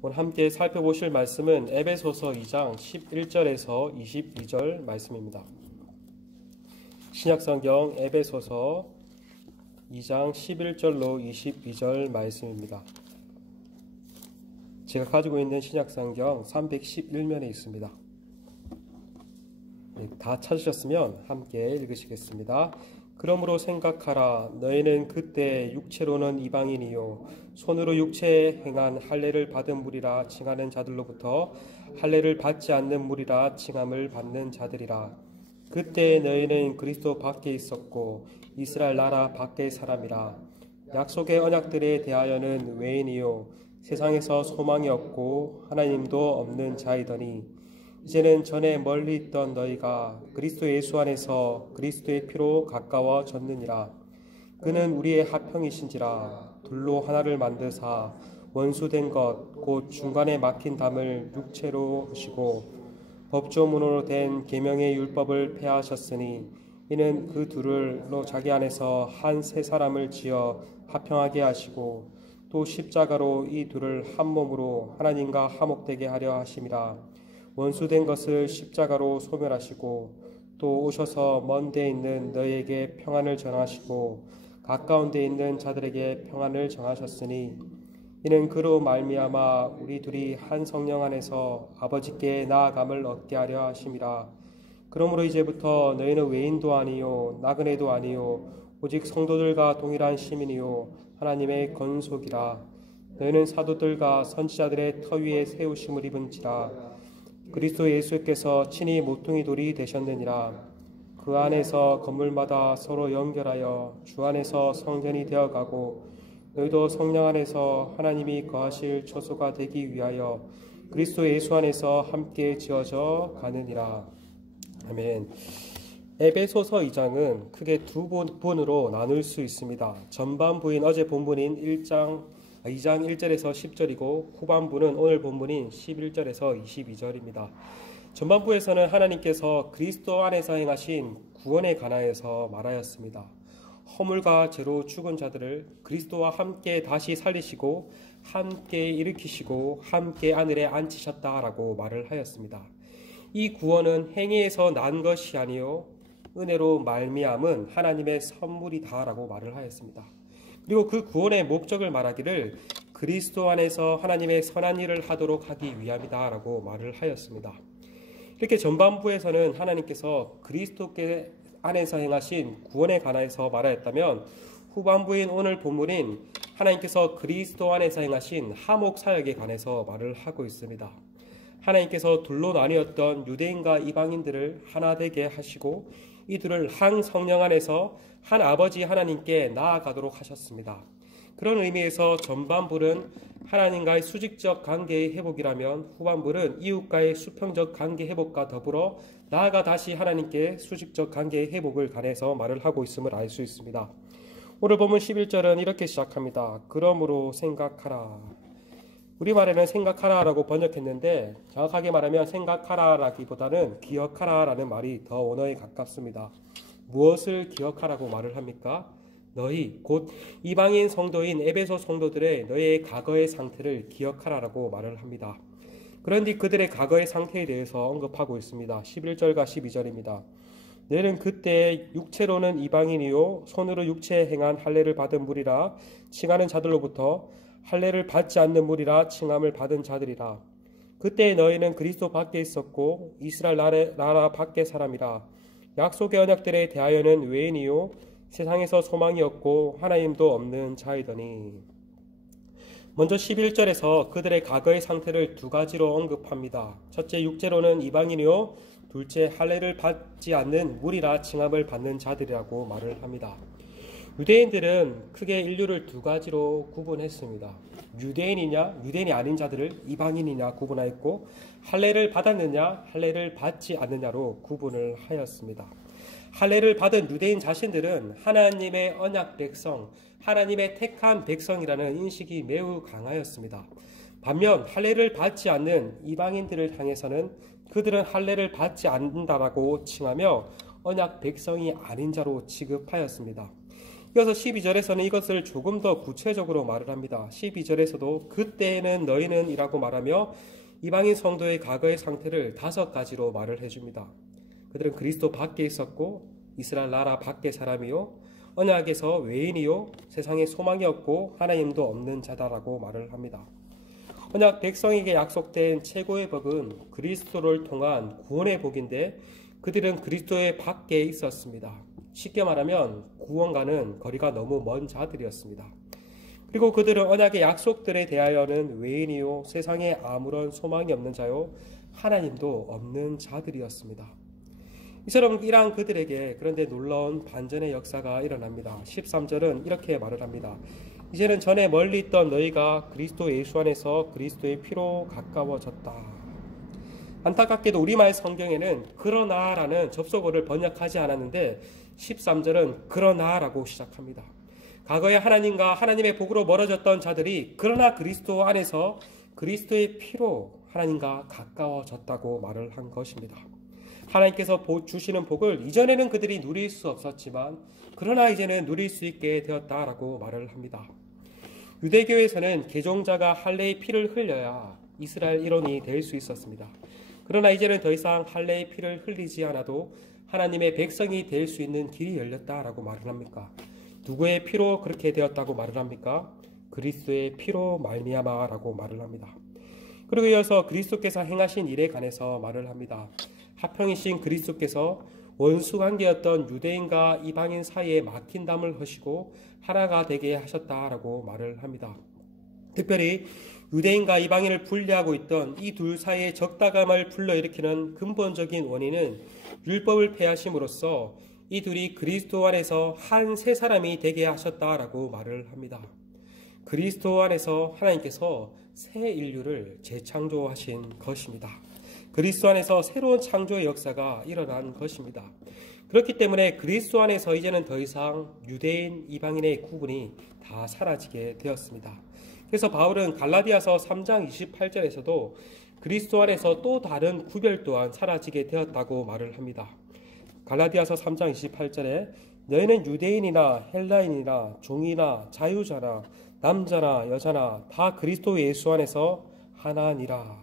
오늘 함께 살펴보실 말씀은 에베소서 2장 11절에서 22절 말씀입니다. 신약성경 에베소서 2장 11절로 22절 말씀입니다. 제가 가지고 있는 신약성경 311면에 있습니다. 다 찾으셨으면 함께 읽으시겠습니다. 그러므로 생각하라. 너희는 그때 육체로는 이방인이요 손으로 육체에 행한 할례를 받은 무리라 칭하는 자들로부터 할례를 받지 않는 무리라 칭함을 받는 자들이라. 그때 너희는 그리스도 밖에 있었고 이스라엘 나라 밖의 사람이라. 약속의 언약들에 대하여는 외인이요 세상에서 소망이 없고 하나님도 없는 자이더니 이제는 전에 멀리 있던 너희가 그리스도 예수 안에서 그리스도의 피로 가까워졌느니라. 그는 우리의 화평이신지라. 둘로 하나를 만드사 원수된 것 곧 중간에 막힌 담을 육체로 하시고 법조문으로 된 계명의 율법을 폐하셨으니 이는 그 둘로 자기 안에서 한 새 사람을 지어 화평하게 하시고 또 십자가로 이 둘을 한 몸으로 하나님과 화목되게 하려 하심이라. 원수된 것을 십자가로 소멸하시고 또 오셔서 먼 데 있는 너희에게 평안을 전하시고 가까운 데 있는 자들에게 평안을 정하셨으니 이는 그로 말미암아 우리 둘이 한 성령 안에서 아버지께 나아감을 얻게 하려 하심이라. 그러므로 이제부터 너희는 외인도 아니요 나그네도 아니요 오직 성도들과 동일한 시민이요 하나님의 건속이라. 너희는 사도들과 선지자들의 터 위에 세우심을 입은지라. 그리스도 예수께서 친히 모퉁이 돌이 되셨느니라. 그 안에서 건물마다 서로 연결하여 주 안에서 성전이 되어가고 너희도 성령 안에서 하나님이 거하실 처소가 되기 위하여 그리스도 예수 안에서 함께 지어져 가느니라. 아멘. 에베소서 2장은 크게 두 부분으로 나눌 수 있습니다. 전반부인 어제 본문인 2장 1절에서 10절이고 후반부는 오늘 본문인 11절에서 22절입니다. 전반부에서는 하나님께서 그리스도 안에서 행하신 구원에 관하여서 말하였습니다. 허물과 죄로 죽은 자들을 그리스도와 함께 다시 살리시고 함께 일으키시고 함께 하늘에 앉히셨다라고 말을 하였습니다. 이 구원은 행위에서 난 것이 아니요 은혜로 말미암은 하나님의 선물이다라고 말을 하였습니다. 그리고 그 구원의 목적을 말하기를 그리스도 안에서 하나님의 선한 일을 하도록 하기 위함이다라고 말을 하였습니다. 이렇게 전반부에서는 하나님께서 그리스도께 안에서 행하신 구원에 관하여서 말하였다면 후반부인 오늘 본문인 하나님께서 그리스도 안에서 행하신 화목 사역에 관해서 말을 하고 있습니다. 하나님께서 둘로 나뉘었던 유대인과 이방인들을 하나 되게 하시고 이들을 한 성령 안에서 한 아버지 하나님께 나아가도록 하셨습니다. 그런 의미에서 전반부는 하나님과의 수직적 관계의 회복이라면 후반부는 이웃과의 수평적 관계 회복과 더불어 나아가 다시 하나님께 수직적 관계의 회복을 관해서 말을 하고 있음을 알 수 있습니다. 오늘 본문 11절은 이렇게 시작합니다. 그러므로 생각하라. 우리말에는 생각하라라고 번역했는데 정확하게 말하면 생각하라라기보다는 기억하라라는 말이 더 원어에 가깝습니다. 무엇을 기억하라고 말을 합니까? 너희 곧 이방인 성도인 에베소 성도들의 너희의 과거의 상태를 기억하라라고 말을 합니다. 그런데 그들의 과거의 상태에 대해서 언급하고 있습니다. 11절과 12절입니다. 너희는 그때 육체로는 이방인이요 손으로 육체에 행한 할례를 받은 무리라 칭하는 자들로부터 할례를 받지 않는 무리라 칭함을 받은 자들이라. 그때 너희는 그리스도 밖에 있었고 이스라엘 나라 밖의 사람이라. 약속의 언약들에 대하여는 외인이요 세상에서 소망이 없고 하나님도 없는 자이더니. 먼저 11절에서 그들의 과거의 상태를 두 가지로 언급합니다. 첫째, 육체로는 이방인이요 둘째, 할례를 받지 않는 무리라 칭함을 받는 자들이라고 말을 합니다. 유대인들은 크게 인류를 두 가지로 구분했습니다. 유대인이냐 유대인이 아닌 자들을 이방인이냐 구분하였고 할례를 받았느냐 할례를 받지 않느냐로 구분을 하였습니다. 할례를 받은 유대인 자신들은 하나님의 언약 백성, 하나님의 택한 백성이라는 인식이 매우 강하였습니다. 반면 할례를 받지 않는 이방인들을 향해서는 그들은 할례를 받지 않는다라고 칭하며 언약 백성이 아닌 자로 취급하였습니다. 이어서 12절에서는 이것을 조금 더 구체적으로 말을 합니다. 12절에서도 그때에는 너희는 이라고 말하며 이방인 성도의 과거의 상태를 5가지로 말을 해줍니다. 그들은 그리스도 밖에 있었고 이스라엘 나라 밖의 사람이요 언약에서 외인이요 세상에 소망이 없고 하나님도 없는 자다라고 말을 합니다. 언약 백성에게 약속된 최고의 복은 그리스도를 통한 구원의 복인데 그들은 그리스도의 밖에 있었습니다. 쉽게 말하면 구원과는 거리가 너무 먼 자들이었습니다. 그리고 그들은 언약의 약속들에 대하여는 외인이요 세상에 아무런 소망이 없는 자요 하나님도 없는 자들이었습니다. 이처럼 이러한 그들에게 그런데 놀라운 반전의 역사가 일어납니다. 13절은 이렇게 말을 합니다. 이제는 전에 멀리 있던 너희가 그리스도 예수 안에서 그리스도의 피로 가까워졌다. 안타깝게도 우리말 성경에는 그러나라는 접속어를 번역하지 않았는데 13절은 그러나라고 시작합니다. 과거에 하나님과 하나님의 복으로 멀어졌던 자들이 그러나 그리스도 안에서 그리스도의 피로 하나님과 가까워졌다고 말을 한 것입니다. 하나님께서 주시는 복을 이전에는 그들이 누릴 수 없었지만 그러나 이제는 누릴 수 있게 되었다라고 말을 합니다. 유대교에서는 개종자가 할례의 피를 흘려야 이스라엘 일원이 될 수 있었습니다. 그러나 이제는 더 이상 할례의 피를 흘리지 않아도 하나님의 백성이 될 수 있는 길이 열렸다라고 말을 합니까? 누구의 피로 그렇게 되었다고 말을 합니까? 그리스도의 피로 말미암아라고 말을 합니다. 그리고 이어서 그리스도께서 행하신 일에 관해서 말을 합니다. 화평이신 그리스도께서 원수관계였던 유대인과 이방인 사이에 막힌 담을 허시고 하나가 되게 하셨다라고 말을 합니다. 특별히 유대인과 이방인을 분리하고 있던 이 둘 사이의 적다감을 불러일으키는 근본적인 원인은 율법을 폐하심으로써 이 둘이 그리스도 안에서 한 새 사람이 되게 하셨다라고 말을 합니다. 그리스도 안에서 하나님께서 새 인류를 재창조하신 것입니다. 그리스도 안에서 새로운 창조의 역사가 일어난 것입니다. 그렇기 때문에 그리스도 안에서 이제는 더 이상 유대인, 이방인의 구분이 다 사라지게 되었습니다. 그래서 바울은 갈라디아서 3장 28절에서도 그리스도 안에서 또 다른 구별 또한 사라지게 되었다고 말을 합니다. 갈라디아서 3장 28절에 너희는 유대인이나 헬라인이나 종이나 자유자나 남자나 여자나 다 그리스도 예수 안에서 하나니라.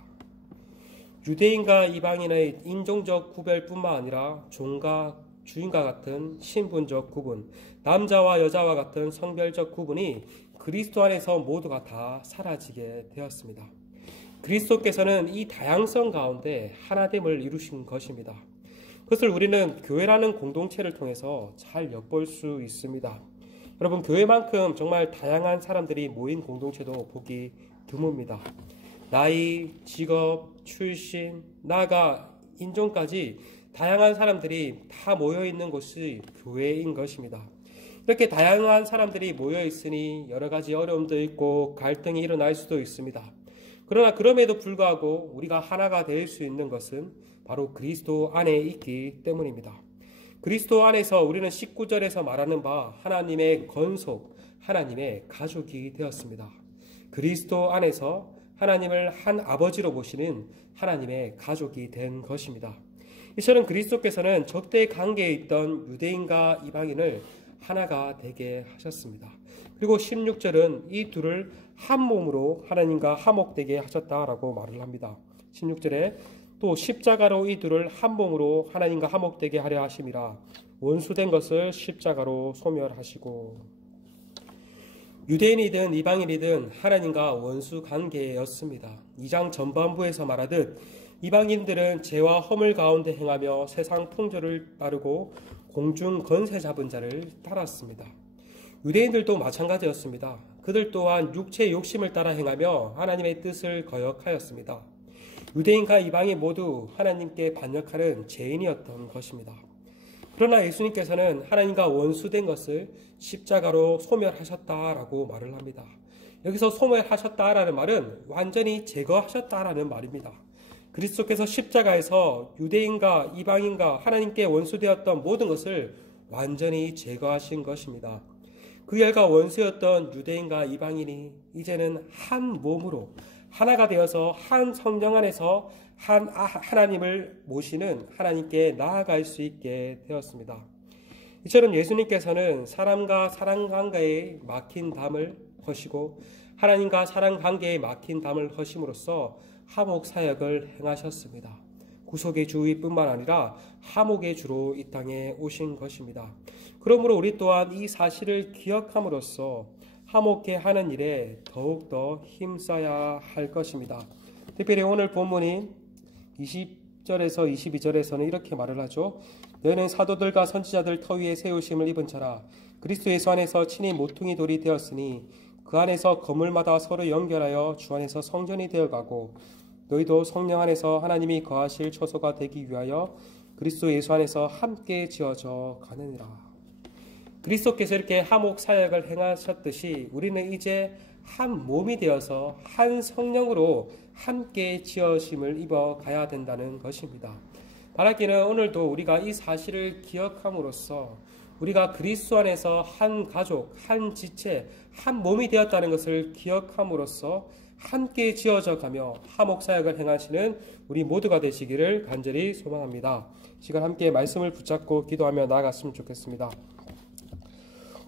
유대인과 이방인의 인종적 구별뿐만 아니라 종과 주인과 같은 신분적 구분, 남자와 여자와 같은 성별적 구분이 그리스도 안에서 모두가 다 사라지게 되었습니다. 그리스도께서는 이 다양성 가운데 하나됨을 이루신 것입니다. 그것을 우리는 교회라는 공동체를 통해서 잘 엿볼 수 있습니다. 여러분, 교회만큼 정말 다양한 사람들이 모인 공동체도 보기 드뭅니다. 나이, 직업, 출신, 나아가 인종까지 다양한 사람들이 다 모여있는 곳이 교회인 것입니다. 이렇게 다양한 사람들이 모여있으니 여러 가지 어려움도 있고 갈등이 일어날 수도 있습니다. 그러나 그럼에도 불구하고 우리가 하나가 될 수 있는 것은 바로 그리스도 안에 있기 때문입니다. 그리스도 안에서 우리는 19절에서 말하는 바 하나님의 건속, 하나님의 가족이 되었습니다. 그리스도 안에서 하나님을 한 아버지로 보시는 하나님의 가족이 된 것입니다. 이처럼 그리스도께서는 적대 관계에 있던 유대인과 이방인을 하나가 되게 하셨습니다. 그리고 16절은 이 둘을 한 몸으로 하나님과 화목되게 하셨다라고 말을 합니다. 16절에 또 십자가로 이 둘을 한 몸으로 하나님과 화목되게 하려 하심이라. 원수된 것을 십자가로 소멸하시고. 유대인이든 이방인이든 하나님과 원수 관계였습니다. 2장 전반부에서 말하듯 이방인들은 죄와 허물 가운데 행하며 세상 풍조를 따르고 공중 건세 잡은 자를 따랐습니다. 유대인들도 마찬가지였습니다. 그들 또한 육체의 욕심을 따라 행하며 하나님의 뜻을 거역하였습니다. 유대인과 이방인 모두 하나님께 반역하는 죄인이었던 것입니다. 그러나 예수님께서는 하나님과 원수된 것을 십자가로 소멸하셨다라고 말을 합니다. 여기서 소멸하셨다라는 말은 완전히 제거하셨다라는 말입니다. 그리스도께서 십자가에서 유대인과 이방인과 하나님께 원수되었던 모든 것을 완전히 제거하신 것입니다. 그 결과 원수였던 유대인과 이방인이 이제는 한 몸으로 하나가 되어서 한 성령 안에서 하나님을 모시는 하나님께 나아갈 수 있게 되었습니다. 이처럼 예수님께서는 사람과 사람 관계에 막힌 담을 허시고 하나님과 사람 관계에 막힌 담을 허심으로써 화목 사역을 행하셨습니다. 구속의 주의뿐만 아니라 화목의 주로 이 땅에 오신 것입니다. 그러므로 우리 또한 이 사실을 기억함으로써 화목케 하는 일에 더욱더 힘써야 할 것입니다. 특별히 오늘 본문인 20절에서 22절에서는 이렇게 말을 하죠. 너희는 사도들과 선지자들 터 위에 세우심을 입은 자라. 그리스도 예수 안에서 친히 모퉁이 돌이 되었으니 그 안에서 건물마다 서로 연결하여 주 안에서 성전이 되어가고 너희도 성령 안에서 하나님이 거하실 처소가 되기 위하여 그리스도 예수 안에서 함께 지어져 가느니라. 그리스도께서 이렇게 화목 사역을 행하셨듯이 우리는 이제 한 몸이 되어서 한 성령으로 함께 지어심을 입어 가야 된다는 것입니다. 바라기는 오늘도 우리가 이 사실을 기억함으로써 우리가 그리스도 안에서 한 가족, 한 지체, 한 몸이 되었다는 것을 기억함으로써 함께 지어져 가며 화목 사역을 행하시는 우리 모두가 되시기를 간절히 소망합니다. 시간 함께 말씀을 붙잡고 기도하며 나아갔으면 좋겠습니다.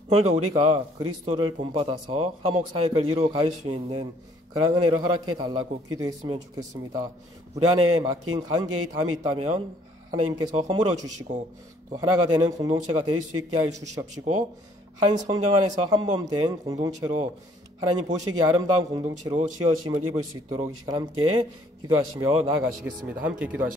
오늘도 우리가 그리스도를 본받아서 화목 사역을 이루어 갈 수 있는 그런 은혜를 허락해 달라고 기도했으면 좋겠습니다. 우리 안에 막힌 관계의 담이 있다면 하나님께서 허물어 주시고 또 하나가 되는 공동체가 될 수 있게 하여 주시옵시고 한 성령 안에서 한 몸 된 공동체로 하나님 보시기에 아름다운 공동체로 지어짐을 입을 수 있도록 이 시간 함께 기도하시며 나아가시겠습니다. 함께 기도하시겠습니다.